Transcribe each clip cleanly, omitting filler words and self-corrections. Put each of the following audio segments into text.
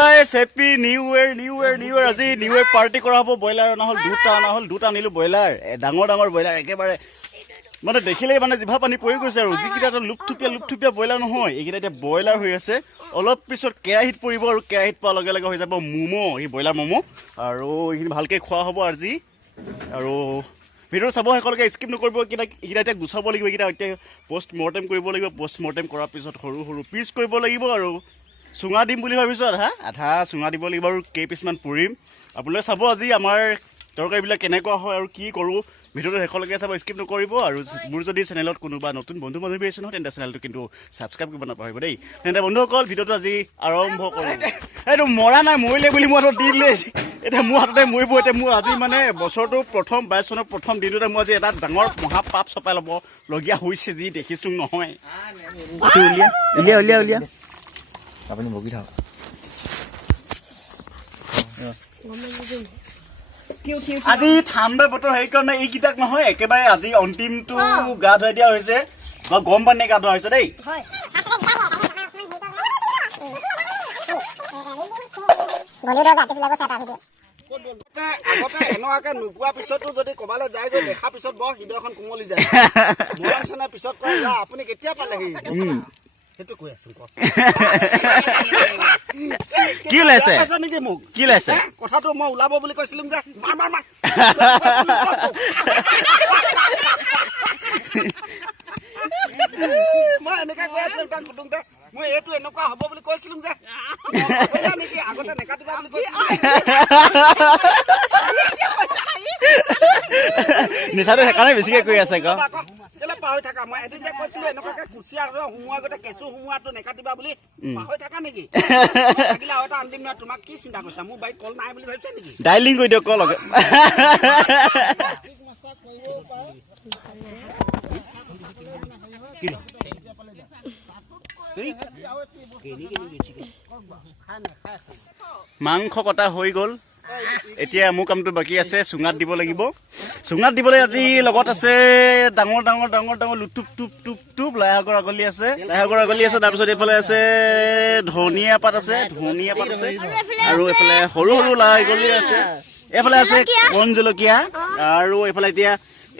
Guys happy new ইয়াৰ আজি new ইয়াৰ party কৰা হব বয়লাৰ অনা হল দুটা আনিলো বয়লাৰ ডাঙৰ বয়লাৰ একেবাৰে মানে দেখিলেই মানে জিভা পানী পৰি গৈছে আৰু যিকিটা লুপথুপিয়া বয়লাৰ নহয় এইকেইটা এতিয়া বয়লাৰ হৈ আছে অলপ পিছত কেৰাহীত পৰিব আৰু কেৰাহীত পোৱাৰ লগে লগে হৈ যাব মোমো এই বয়লাৰ মোমো আৰু এইখিনি ভালকৈ খোৱা হ'ব আজি আৰু ভিডিঅ' চাব সকলোকে স্কিপ নকৰিব এইকেইটা এতিয়া গুচাব লাগিব এইকেইটা এতিয়া পষ্ট মৰ্টেম কৰিব লাগিব পষ্ট মৰ্টেম কৰাৰ পিছত সৰু সৰু পিচ কৰিব লাগিব আৰু চুঙা দিম বুলি ভাবিছোঁ আধা চুঙা দিব লাগিব আৰু কেইপিচমান পুৰিম আপোনালোকে চাব আজি আমাৰ তৰকাৰীবিলাক কেনেকুৱা হয় আৰু কি কৰোঁ ভিডিঅ'টো শেষলৈকে চাব স্কিপ নকৰিব আৰু মোৰ যদি চেনেলত কোনোবা নতুন বন্ধু বান্ধৱী আছে নহয় তেন্তে চেনেলটো কিন্তু ছাবস্ক্ৰাইব কৰিব নাপাহৰিব দেই তেন্তে বন্ধুসকল ভিডিঅ'টো আজি আৰম্ভ কৰোঁ এইটো মৰা নাই মৰিলে বুলি মই হাতত দি দিলে এতিয়া মোৰ হাততে মৰিব এতিয়া মোৰ আজি মানে বছৰটো প্ৰথম 22 চনৰ প্ৰথম দিনটোতে মই আজি এটা ডাঙৰ মহাপাপ চপাই ল'বলগীয়া হৈছে যি দেখিছোঁ নহয় উলিয়া আপুনি বগি থাকক আজি ঠাণ্ডা বতৰ সেইকাৰণে এইকেইটাক নহয় একেবাৰে আজি অন্তিমটো গা ধুৱাই দিয়া হৈছে বা গৰম পানীয়ে গা ধোৱা হৈছে দেই আগতে এনেকুৱাকে নোপোৱাৰ পিছতো যদি ক'বালৈ যায়গৈ দেখাৰ পিছত বৰ হৃদয়খন কোমলি যায় মৰম চেনেহ পিছত কয় আপুনি কেতিয়া পালেহি সেইটো কৈ আছো কি ওলাইছে নেকি মোক কি ওলাইছে কথাটো মই ওলাব বুলি কৈছিলো যে মই এনেকৈ কৈ আছিলো তাক কুটুমতে মই এইটো এনেকুৱা হ'ব বুলি কৈছিলো যে নেকি আগতে নেকাটিবা বুলি কৈছিলো নিচাটো সেইকাৰণে বেছিকৈ কৈ আছে পাহৰি থাকা মই এদিন যে কৈছিলো এনেকুৱাকে কুচিয়া সোমোৱা আগতে কেঁচু সোমোৱাটো নেকাটিবা বুলি পাহৰি থাকা নেকি লাগিলে আৰু এটা আনিম নহয় তোমাক কি চিন্তা কৰিছা মোৰ বাইক কল নাই বুলি ভাবিছা নেকি ডাইলিং কৰি দিয়ক কল মাংস কটা হৈ গ'ল এতিয়া মোৰ কামটো বাকী আছে চুঙাত দিব লাগিব চুঙাত দিবলৈ আজি লগত আছে ডাঙৰ লুটুপ লাই শাকৰ আগলি আছে তাৰপিছত এইফালে আছে ধনিয়া পাত আছে আৰু এইফালে সৰু লাই আগলি আছে এইফালে আছে কণ জলকীয়া আৰু এইফালে এতিয়া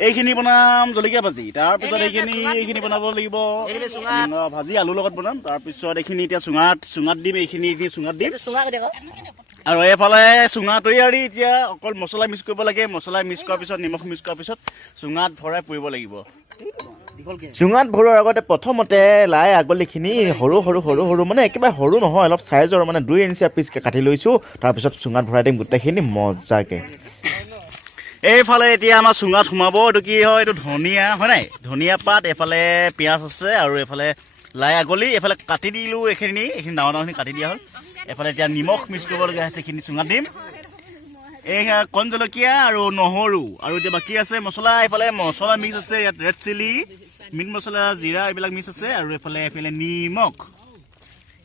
এইখিনি বনাম জলকীয়া ভাজি তাৰপিছত এইখিনি বনাব লাগিব ভাজি আলুৰ লগত বনাম তাৰপিছত এইখিনি এতিয়া চুঙাত দিম এইখিনি চুঙাত দিম আৰু এইফালে চুঙা তৈয়াৰী এতিয়া অকল মছলা মিক্স কৰিব লাগে মছলা মিক্স কৰাৰ পিছত নিমখ মিক্স কৰাৰ পিছত চুঙাত ভৰাই পুৰিব লাগিব চুঙাত ভৰোৱাৰ আগতে প্ৰথমতে লাই আগলিখিনি সৰু মানে একেবাৰে সৰু নহয় অলপ চাইজৰ মানে 2 ইঞ্চি পিচকৈ কাটি লৈছোঁ তাৰপিছত চুঙাত ভৰাই দিম গোটেইখিনি মজাকৈ এইফালে এতিয়া আমাৰ চুঙাত সোমাব এইটো কি হয় এইটো ধনিয়া হয় নাই ধনিয়া পাত এইফালে পিঁয়াজ আছে আৰু এইফালে লাই আগলি এইফালে কাটি দিলোঁ এইখিনি ডাঙৰখিনি কাটি দিয়া হ'ল এইফালে এতিয়া নিমখ মিক্স কৰিবলগীয়া হৈছে এইখিনি চুঙাত দিম এই কণ জলকীয়া আৰু নহৰু আৰু এতিয়া বাকী আছে মছলা এইফালে মছলা মিক্স আছে ইয়াত ৰেড চিলি মিট মছলা জিৰা এইবিলাক মিক্স আছে আৰু এইফালে নিমখ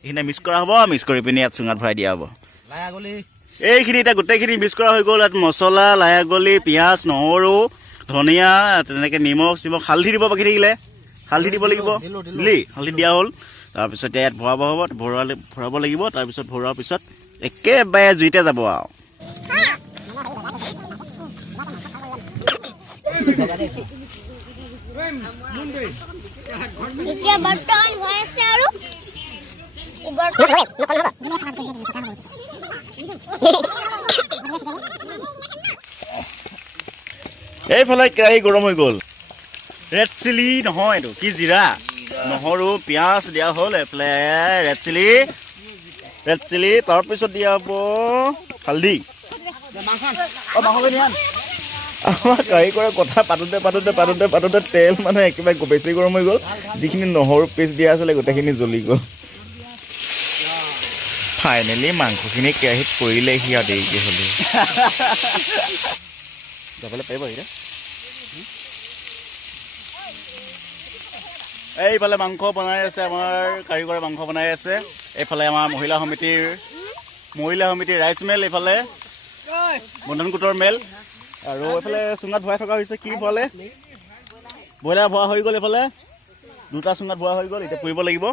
এইখিনি মিক্স কৰা হ'ব মিক্স কৰি পিনি ইয়াত চুঙাত ভৰাই দিয়া হ'ব লাই আগলি এইখিনি এতিয়া গোটেইখিনি মিক্স কৰা হৈ গ'ল ইয়াত মছলা লাই আগলি পিঁয়াজ নহৰু ধনিয়া তেনেকৈ নিমখ হালধি দিব বাকী থাকিলে হালধি দিব লাগিব হালধি দিয়া হ'ল তাৰপিছত ইয়াত ভৰাব লাগিব তাৰপিছত ভৰোৱাৰ পিছত একেবাৰে জুইতে যাব আৰু এইফালে কেৰাহী গৰম হৈ গ'ল ৰেড চিলি নহয় এইটো কি জিৰা নহৰু পিঁয়াজ দিয়া হ'ল এইফালে ৰেড চিলি তাৰপিছত দিয়া হ'ব হালধি আমাৰ কাৰিকৰে কথা পাতোতে তেল মানে একেবাৰে বেছি গৰম হৈ গ'ল যিখিনি নহৰু পেষ্ট দিয়া আছিলে গোটেইখিনি জ্বলি গ'ল ফাইনেলি মাংসখিনি কেৰাহীত পৰিলেহি আৰু দেৰিকৈ হ'লে যাবলৈ পাৰিব এতিয়া এইফালে মাংস বনাই আছে আমাৰ কাৰিকৰে মাংস বনাই আছে এইফালে আমাৰ মহিলা সমিতিৰ ৰাইচ মেল এইফালে বন্ধন গোটৰ মেল আৰু এইফালে চুঙাত ভৰাই থকা হৈছে কি ভৰালে ব্ৰইলাৰ ভৰা হৈ গ'ল এইফালে দুটা চুঙাত ভৰা হৈ গ'ল এতিয়া পুৰিব লাগিব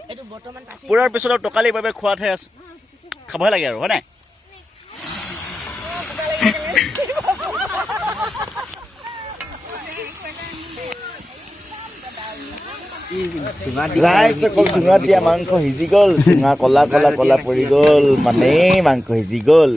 পুৰাৰ পিছত আৰু টকালি বাবে খোৱাতহে আছে খাবহে লাগে আৰু হয় নাই ৰাইজ অকল চুঙাত দিয়া মাংস সিজি গ'ল চুঙা কলা কলা কলা পৰি গ'ল মানে মাংস সিজি গ'ল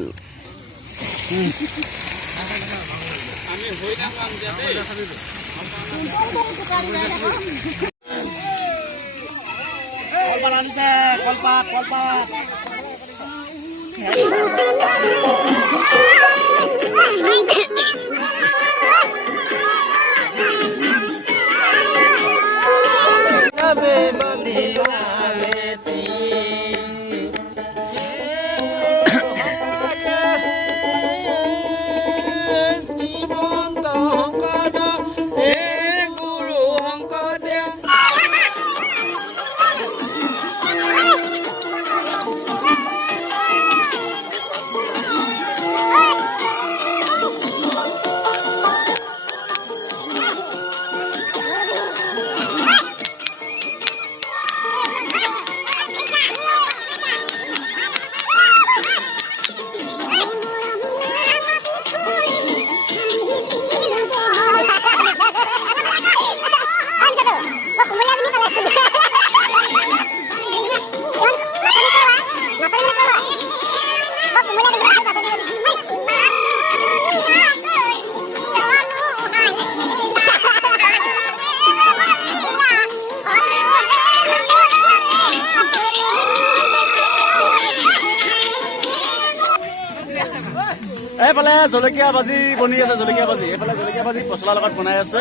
এইফালে জলকীয়া ভাজি বনি আছে জলকীয়া ভাজি এইফালে জলকীয়া ভাজি পচলাৰ লগত বনাই আছে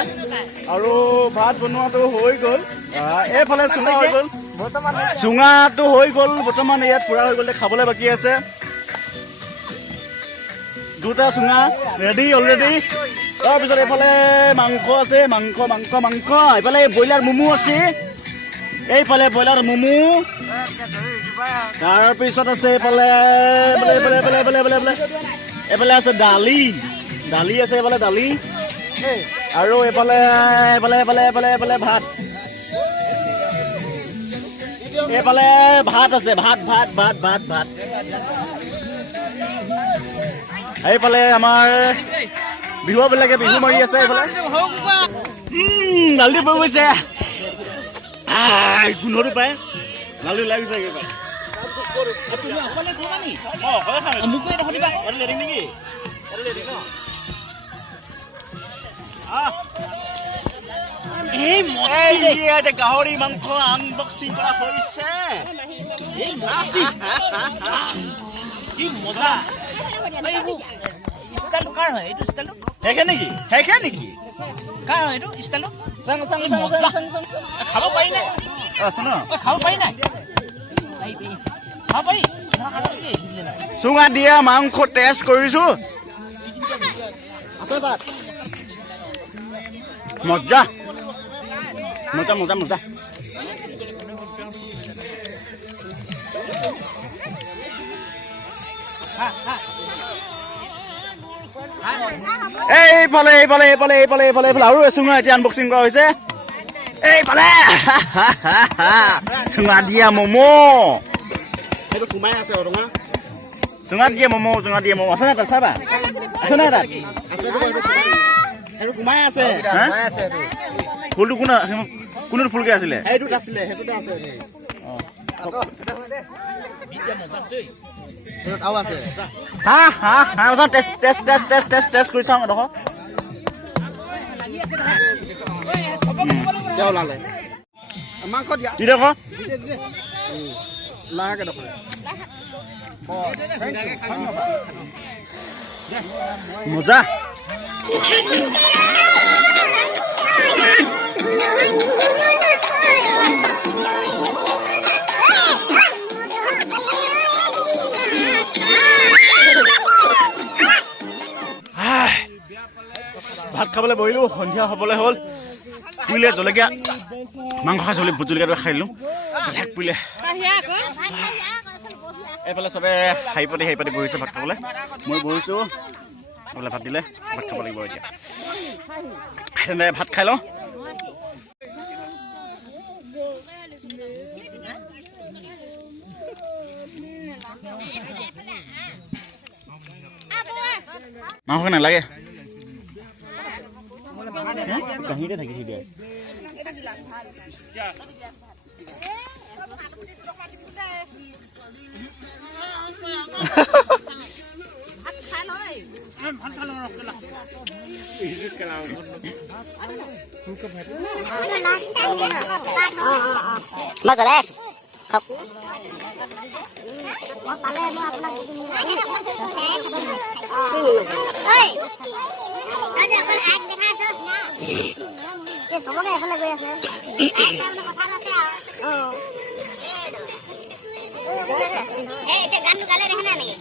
আৰু ভাত বনোৱাটো হৈ গ'ল এইফালে চুঙা হৈ গ'ল চুঙাটো হৈ গ'ল বৰ্তমান ইয়াত পুৰা হৈ গ'ল খাবলৈ বাকী আছে দুটা চুঙা ৰেডি অলৰেডি তাৰপিছত এইফালে মাংস আছে মাংস মাংস মাংস এইফালে ব্ৰইলাৰ মমো আছে এইফালে ব্ৰইলাৰ মমো তাৰপিছত আছে এইফালে এইফালে আছে দালি দালি আছে এইফালে দালি আৰু এইফালে ভাত এইফালে ভাত আছে ভাত ভাত ভাত ভাত ভাত এইফালে আমাৰ বিহুৱাবিলাকে বিহু মাৰি আছে এইফালে দালি বৈ গৈছে গোন্ধটো পায় দালি ওলাই গৈছে গাহৰি মাংস আনবক্সিং কৰা হৈছে শেষে নেকি খাব পাৰি নাই আছে ন খাব পাৰি নাই চুঙা দিয়া মাংস টেষ্ট কৰিছো মজা মজা মজা মজা এইফালে এইফালে এইফালে এইফালে এইফালে এইফালে আৰু চুঙা এতিয়া আনবক্সিং কৰা হৈছে এইফালে চুঙা দিয়া মমো সেইটো কুমাই আছে ৰঙা চুঙাত দিয়া মমো আছে নাই তাত চাবা আছে নাই তাত আছে সেইটো কুমাই আছে ফুলটো কোনটো ফুলকে আছিলে সেইটোত আছিলে সেইটোতে আছে আৰু আছে টেষ্ট কৰি চাওঁ দেখোন ওলালে মাংস দিয়া কি দেখোন লাহে দেখোন মজা ভাত খাবলৈ বহিলো সন্ধিয়া হ'বলৈ হ'ল পুৰিলে জলকীয়া মাংস খাই চলি ভোট জলকীয়াটো খাই দিলোঁ বেলেগ পুৰিলে এইফালে চবে হাঁহি পাতি বহিছে ভাত খাবলৈ মই বহিছোঁ এইফালে ভাত দিলে ভাত খাব লাগিব এতিয়া তেনে ভাত খাই লওঁ মাংস নালাগে কাহিতে থাকি দিয়া Mas olha, không. Ê, cái gắn nó cái lên đây này.